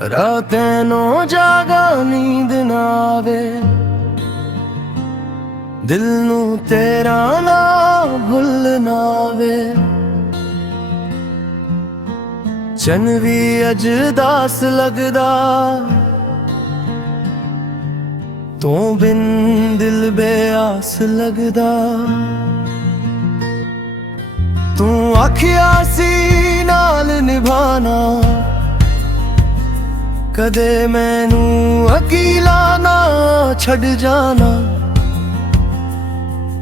ਰਾਤੈਂ ਨੂੰ ਜਾਗਾ ਨੀਂਦ ਨਾ ਆਵੇ, ਦਿਲ ਨੂੰ ਤੇਰਾ ਨਾ ਭੁੱਲ ਨਾ ਆਵੇ। ਚੰਨ ਵੀ ਅਜ ਦਾਸ ਲੱਗਦਾ, ਤੂੰ ਬਿਨ ਦਿਲ ਬੇਆਸ ਲੱਗਦਾ। ਤੂੰ ਆਖਿਆ ਸੀ ਨਾਲ ਨਿਭਾਣਾ, ਕਦੇ ਮੈਨੂੰ ਅਕੀਲਾ ਨਾ ਛੱਡ ਜਾਣਾ।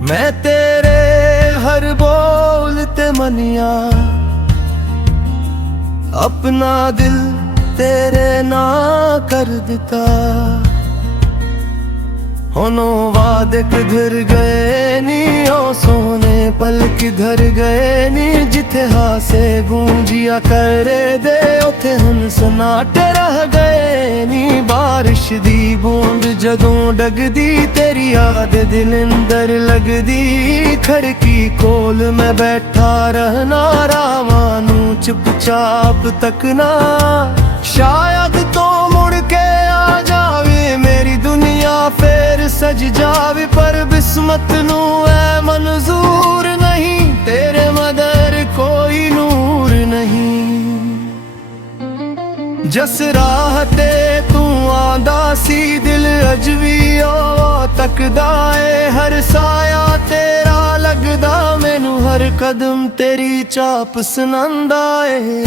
ਮੈਂ ਤੇਰੇ ਹਰ ਬੋਲ ਤੇ ਮੰਨਿਆ, ਆਪਣਾ ਦਿਲ ਤੇਰੇ ਨਾਲ ਕਰ ਦਿੱਤਾ। ਹੁਣ ਉਹ ਵਾਦੇ ਕਿਧਰ ਗਏ ਨੀ, ਉਹ ਸੋਹਣੇ ਪਲ ਕਿਧਰ ਗਏ ਨੀ। ਜਿੱਥੇ ਹਾਸੇ ਗੂੰਜਿਆ ਕਰੇ ਦੇ, ਉੱਥੇ ਹੁਣ ਸਨਾਟੇ ਰਹਿ ਗਏ ਨੀ। ਬਾਰਿਸ਼ ਦੀ ਬੂੰਦ ਜਦੋਂ ਡਗਦੀ, ਤੇਰੀ ਯਾਦ ਦਿਲ ਅੰਦਰ ਲੱਗਦੀ। ਖੜਕੀ ਕੋਲ ਮੈਂ ਬੈਠਾ ਰਹਿਣਾ, ਰਾਵਾਂ ਨੂੰ ਚੁੱਪਚਾਪ ਤੱਕਣਾ। ਸ਼ਾਇਦ ਤੋਂ ਮੁੜ ਕੇ ਆ ਜਾਵੇ ਮੇਰੀ ਦੁਨੀਆ, ਫੇਰ ਸਜ ਜਾਵੇ, ਪਰ ਬਿਸਮਤ ਨੂੰ ਐ ਮਨਜ਼ੂਰ ਨਹੀਂ। ਤੇਰੇ ਮਦਰ ਕੋਈ ਨੂਰ ਨਹੀਂ। ਜਿਸ ਰਾਹ ਤੇ ਤੂੰ ਆਂਦਾ ਸੀ, ਦਿਲ ਅਜ ਵੀ ਉਹ ਤੱਕਦਾ ਏ। ਹਰ ਸਾਇਆ ਤੇਰਾ ਲੱਗਦਾ ਮੈਨੂੰ, ਹਰ ਕਦਮ ਤੇਰੀ ਚਾਪ ਸੁਣਾਂਦਾ ਏ।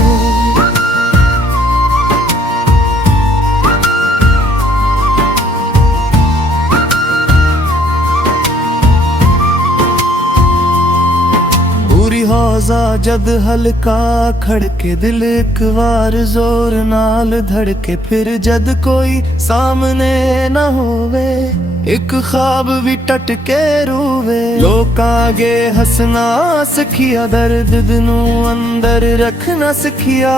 ਹੌਜ਼ਾ ਜਦ ਹਲਕਾ ਖੜਕੇ, ਦਿਲ ਇੱਕ ਵਾਰ ਜ਼ੋਰ ਨਾਲ ਧੜਕੇ। ਫਿਰ ਜਦ ਕੋਈ ਸਾਹਮਣੇ ਨਾ ਹੋਵੇ, ਇੱਕ ਖਾਬ ਵੀ ਟੱਟ ਕੇ ਰੋਵੇ। ਲੋਕਾਂ ਅੱਗੇ ਹੱਸਣਾ ਸਿੱਖਿਆ, ਦਰਦ ਨੂੰ ਅੰਦਰ ਰੱਖਣਾ ਸਿੱਖਿਆ।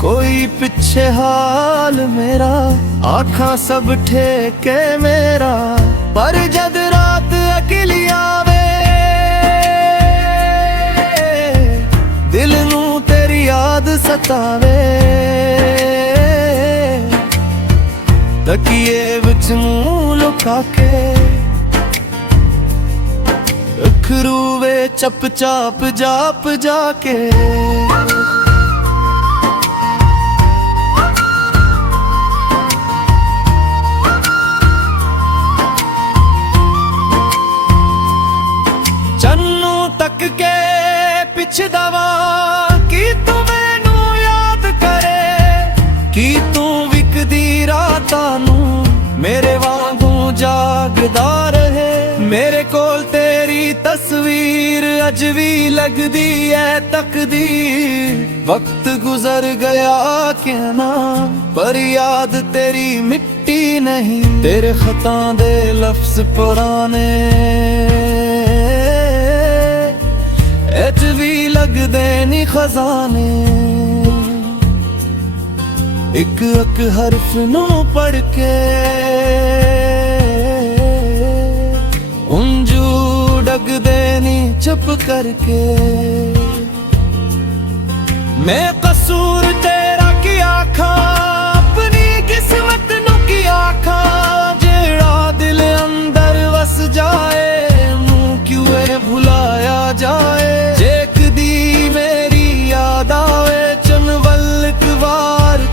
ਕੋਈ ਪਿੱਛੇ ਹਾਲ ਮੇਰਾ, ਆਖਾਂ ਸਭ ਠੇਕੇ ਮੇਰਾ। ਪਰ ਜਦ ਰਾਤ ਅਕੇਲੀ ਆਵੇ, ਦਿਲ ਨੂੰ ਤੇਰੀ ਯਾਦ ਸਤਾਵੇ। ਤਕੀਏ ਵਿੱਚ ਮੂੰਹ ਲੁਕਾ ਕੇ, ਅੱਖ ਰੂਵੇ ਚੱਪ ਚਾਪ ਜਾਪ ਜਾ ਕੇ। ਚੰਨੂ ਤੱਕ ਕੇ ਪਿਛਦਾ ਵਾਂ, ਕੀ ਤੂੰ ਮੈਨੂੰ ਯਾਦ ਕਰੇ। ਕੀ ਤੂੰ ਵਿਕਦੀ ਰਾਤਾਂ ਨੂੰ ਮੇਰੇ ਵਾਂਗੂ ਜਾਗਦਾ ਰਹੇ। ਮੇਰੇ ਕੋਲ ਤੇਰੀ ਤਸਵੀਰ ਅਜ ਵੀ ਲੱਗਦੀ ਐ ਤਕਦੀਰ। ਵਕਤ ਗੁਜ਼ਰ ਗਿਆ ਕਿਆ ਨਾ, ਪਰ ਯਾਦ ਤੇਰੀ ਮਿੱਟੀ ਨਹੀਂ। ਤੇਰੇ ਖਤਾਂ ਦੇ ਲਫ਼ਜ਼ ਪੁਰਾਣੇ ਐਚ ਵੀ ਲੱਗਦੇ ਨੀ ਖਜ਼ਾਨੇ। ਇੱਕ ਇੱਕ ਹਰਫ ਨੂੰ ਪੜ੍ਹ ਕੇ, ਉਂਝੂ ਡਗਦੇ ਨੀ ਚੁੱਪ ਕਰਕੇ। ਮੈਂ ਕਸੂਰ ਤੇਰਾ ਕੀ ਆਖਾਂ, ਆਪਣੀ ਕਿਸਮਤ ਨੂੰ ਕੀ ਆਖਾਂ। ਜਿਹੜਾ ਦਿਲ ਅੰਦਰ ਵਸ ਜਾਏ, ਮੂੰਹ ਕਿਉਂ ਇਹ ਭੁਲਾਇਆ ਜਾਏ।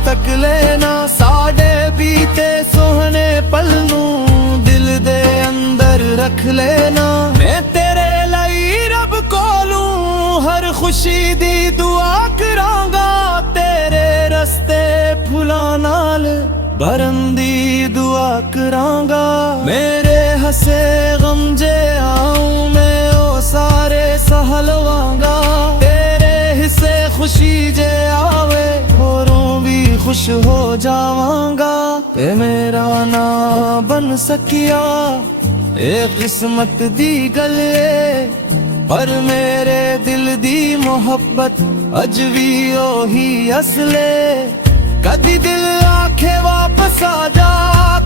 ਤੱਕ ਲੈਣਾ ਸਾਡੇ ਬੀਤੇ ਸੋਹਣੇ ਪਲ ਨੂੰ, ਦਿਲ ਦੇ ਅੰਦਰ ਰੱਖ ਲੈਣਾ। ਮੈਂ ਤੇਰੇ ਲਈ ਰੱਬ ਕੋਲੋਂ ਹਰ ਖੁਸ਼ੀ ਦੀ ਦੁਆ ਕਰਾਂਗਾ। ਤੇਰੇ ਰਸਤੇ ਫੁੱਲਾਂ ਨਾਲ ਭਰਨ ਦੀ ਦੁਆ ਕਰਾਂਗਾ। ਮੇਰੇ ਹੱਸੇ ਗਮ ਜੇ ਆਉਂ ਮੈਂ, ਉਹ ਸਾਰੇ ਸਹ ਲਵਾਂਗਾ। ਤੇਰੇ ਹਿੱਸੇ ਖੁਸ਼ੀ ਜੇ ਆਵੇ, खुश हो जावांगा। ते मेरा ना बन सकिया, ए किस्मत दी गल ए। पर मेरे दिल दी मोहब्बत अज भी ओही असले। कदी दिल आखे वापस आ जा,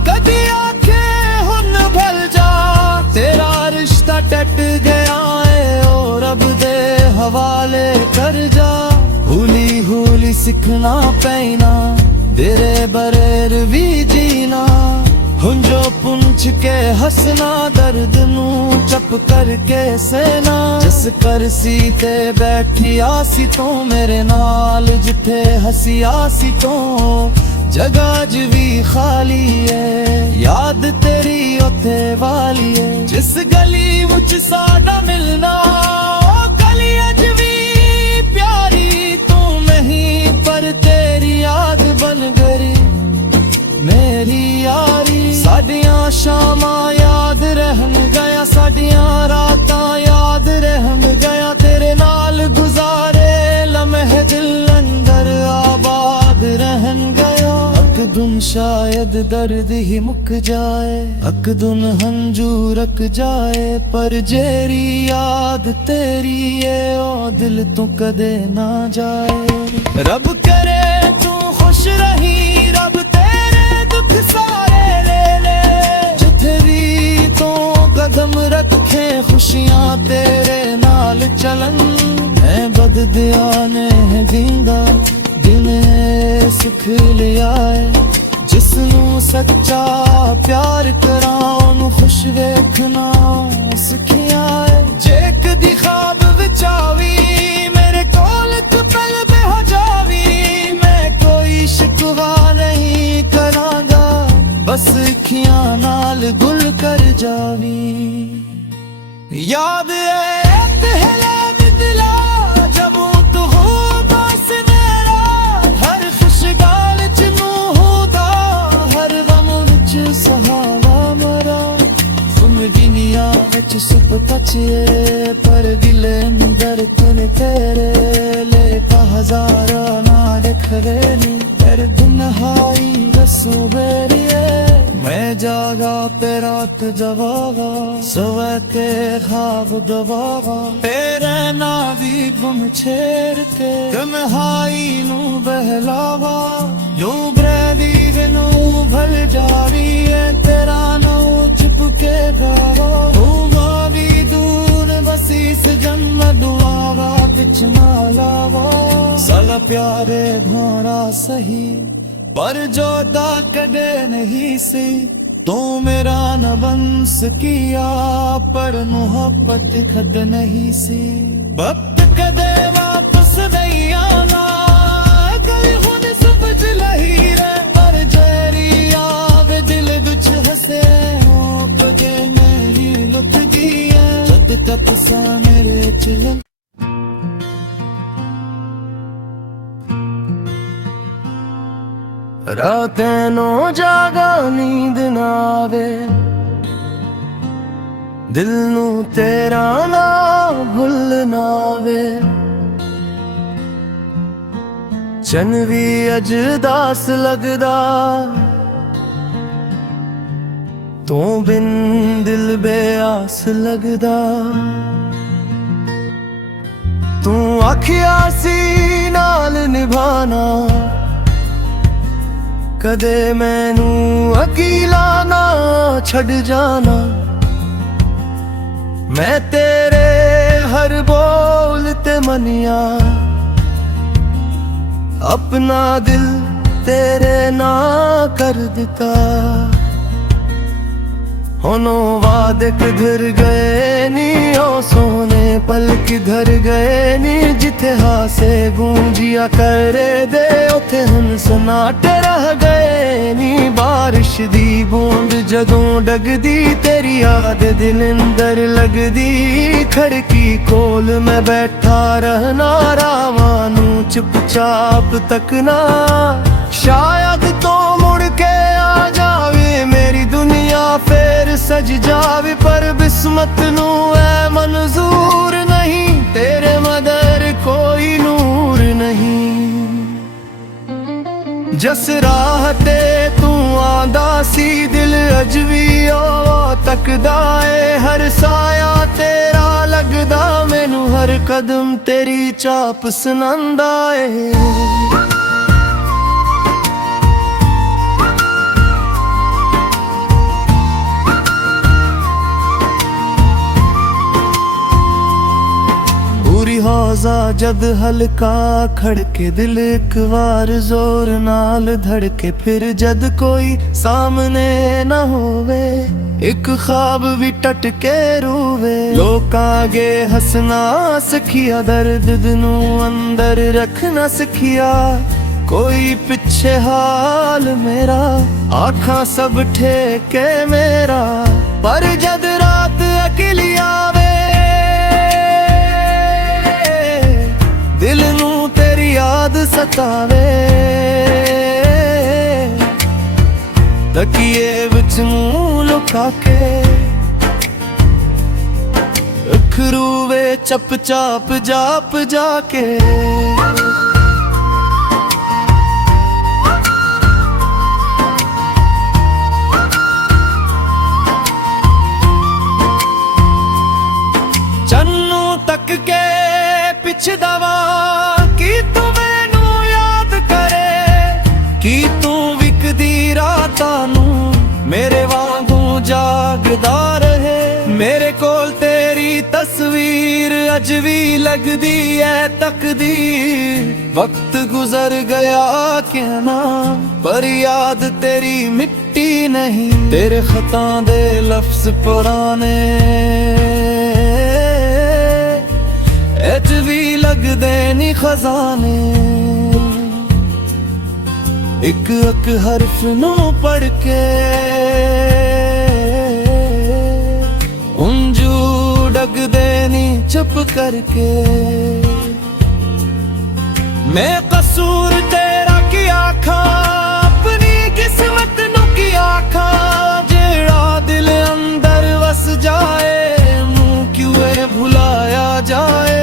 कदी आखे हुन भल जा। तेरा रिश्ता टट गया है, ओ रब दे हवाले कर जा। हूली हूली सिखना पैना, तेरे बगैर भी जीना हुंजो पुंछ के हसना दर्द नू चप करके सहना जिस करसी ते बैठी आसी तो मेरे नाल जिथे हसी आसी तो जगह ज भी खाली है याद तेरी उथे वाली है जिस गली विच साडा मिलना ओ गली अज भी प्यारी तू नहीं पर तेरी याद बन गई मेरी यारी साडियां शामां याद रहन गया साडियां रातां याद रहन गया तेरे नाल गुजारे लम्हे दिल अंदर आबाद रहन गया अकदुन शायद दर्द ही मुक जाए अकदुन हंजू रक जाए पर जेरी याद तेरी है ओ दिल तू कदे ना जाए रब करे तू खुश रही रब सारे ले ले जिथे भी तो कदम रखे खुशियां तेरे नाल चलन मैं बद दिया ने दींदा दिन सिख लिया है जिसनू सच्चा प्यार करा ओनू खुश वेखना सिखिया है जे कदी ख्वाब विच आवी मेरे कोल एक पल बेहो जावी मैं कोई शिकवा नहीं करांगा बस अखियां नाल गुल कर जावी याद है पहला बिदला जब तू हो बस मेरा हर खुश गाल च नू होदा हर गम विच सहावा मरा तुम दुनिया विच सुप कचिए पर दिल अंदर तूने तेरे लेखा हजारा ना देखवे नी तेरे दुनहाई रसू बेरिए मैं जागा ते रात जवागा सोए के ख्वाब गवागा तेरे नावी गुम छेड़ के तन्हाई नू बहलावा यूं ब्रेदी नू भल जावी है तेरा नू चिपके गावा तू मावी दून बसीस जन्म दुआवा पिछ मालावा साला प्यारे घोड़ा सही पर जोदा कदे नहीं सी तू मेरा न बन सकिया पर मोहब्बत खद नहीं सी वक्त कदे वापस नहीं आना कल हुन समझ लही रे पर जेरी आवे दिल विच हसे हो कदे नहीं लुट गई जद तक सा मेरे चिलन रातें नो जागा नींद ना आवे दिल नू तेरा ना भुल ना आवे चन भी अज दास लगदा तू बिन दिल बेआस लगदा तू आखिया सी नाल निभाना कदे मैनू अकेला ना छड़ जाना मैं तेरे हर बोल ते मनिया अपना दिल तेरे ना कर दिता होनो वादे किधर गए नी ओ सोने पल किधर गए नी जिथे हासे गूंजिया करे दे उथे हम सनाटे रह गए नी बारिश दी बूंद जदों डगदी तेरी याद दिल अंदर लगदी खड़की कोल मैं बैठा रहना रावां नू चुपचाप तकना शायद तो मुड़ के आ जावे मेरी दुनिया फिर सज जावे पर बिस्मत नू है मंजूर नहीं तेरे मदर कोई नूर नहीं जस राह ते तू आंदा सी दिल अज भी ओ तकदा ए हर साया तेरा लगदा मैनू हर कदम तेरी चाप सुनांदा ए हौजा जद हल्का खड़के दिल एक बार जोर नाल धड़के फिर जद कोई सामने न होवे एक ख्वाब भी टटके रूवे लोकां आगे हसना सिखिया दर्द दिनू अंदर रखना सिखिया कोई पिछे हाल मेरा आँखां सब ठेके मेरा पर जद रात अकेली आवे दिल नू तेरी याद सतावे तकिए विच मुंह लुका के अखरूवे चप चाप जाप जाके चन्नू तक के पिछदावा की तू मैनू याद करे की तू विकदी रातां नू मेरे वांगू जागदा रहे मेरे कोल तेरी तस्वीर अज भी लगदी है तकदीर वक्त गुजर गया क्या ना पर याद तेरी मिट्टी नहीं तेरे खतां दे लफ्ज पुराने भी लगदे नी खजाने एक एक हरफ नू पढ़ के उंजू डगदे नी चुप करके मैं कसूर तेरा की आखा अपनी किस्मत नू की आखा जेड़ा दिल अंदर वस जाए मुंह क्यों भुलाया जाए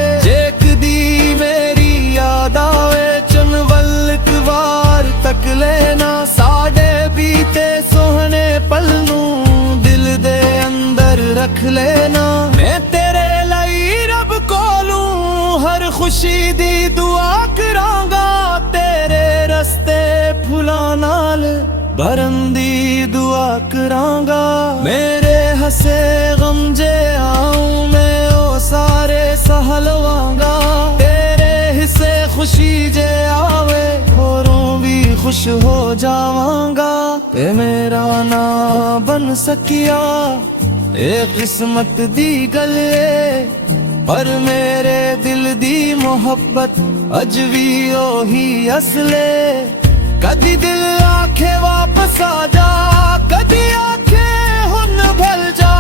तक लेना साडे बीते सोहने पल नू दिल दे अंदर रख लेना मैं तेरे लई रब कोलू हर खुशी दी दुआ करांगा तेरे रस्ते फुलां नाल भरन दी दुआ करांगा मेरे हसे गम जे आऊं मैं ओ सारे सह लवांगा तेरे हिस्से खुशी जे आवे खुश हो जावांगा ते मेरा ना बन सकिया ए किस्मत दी गले पर मेरे दिल दी मोहब्बत अज भी ओही असले कदी दिल आखे वापस आ जा कदी आखे हुन भल जा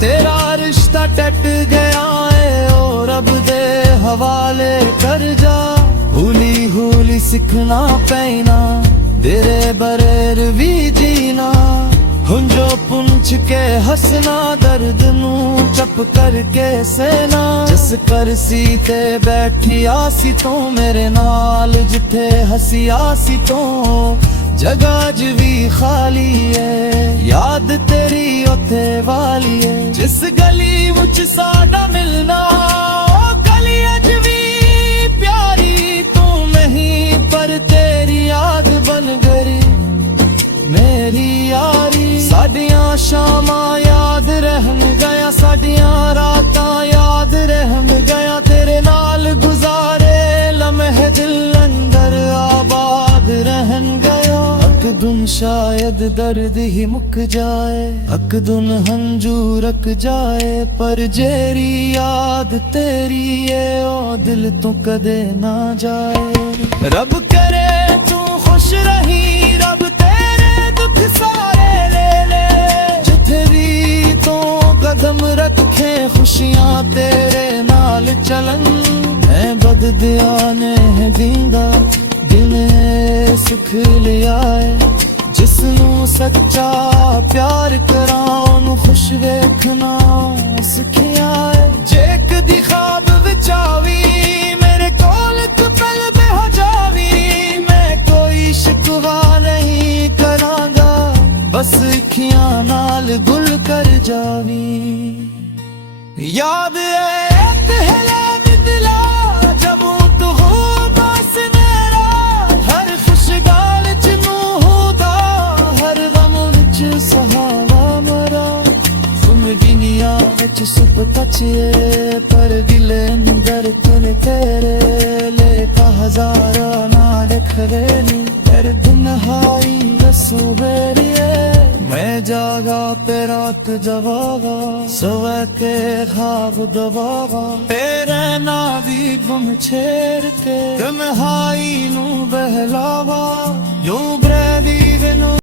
तेरा रिश्ता टट गया है ओ रब दे हवाले कर जा हूली हूली सिखना पैना तेरे बरेर भी जीना हुन जो पुंछ के हसना दर्द नू चप करके सेना जिस करसी ते बैठी आसी तो मेरे नाल जिथे हसी आसी तो जगह अज भी खाली है याद तेरी उथे वाली है जिस गली विच साडा मिलना गली अज भी पर तेरी याद बन गई मेरी यारी साडियां शामां याद रहन गया साडियां रातां याद रहन गया तेरे नाल गुजारे लम्हे दिल अंदर आबाद रहन गया अकदुन शायद दर्द ही मुक जाए अकदुन हंजू रक जाए पर जेरी याद तेरी है ओ दिल तू कदे ना जाए रब करे तू खुश रही रब तेरे दुख सारे ले ले जिथे भी तो कदम रखे खुशियां तेरे नाल चलन मैं बद दिया ने दींगा दिने सुख लिया है जिसनू सच्चा प्यार करा ओनू खुश वेखना सिखिया है जे कदी ख्वाब विच आवी मेरे कोल एक पल बेहो जावी मैं कोई शिकवा नहीं करांगा बस अखियां नाल गुल कर जावी याद है दिला जब तू हो बस मेरा हर खुशगाल च मुहदा हर गम विच सहारा मरा तुम दुनिया विच सुप तचे पर दिल अंदर तेरे ਜਾਗਾ ਤੇ ਰਾਤ ਜਵਾਗਾ ਸਵੈ ਕੇ ਖਾਬ ਦਵਾਗਾ ਤੇਰੇ ਨਾਂ ਦੀ ਗੁੰਮ ਛੇੜ ਕੇ ਤਨਹਾਈ ਨੂੰ ਬਹਿਲਾਵਾ ਜੋ ਬਰੇਦੀ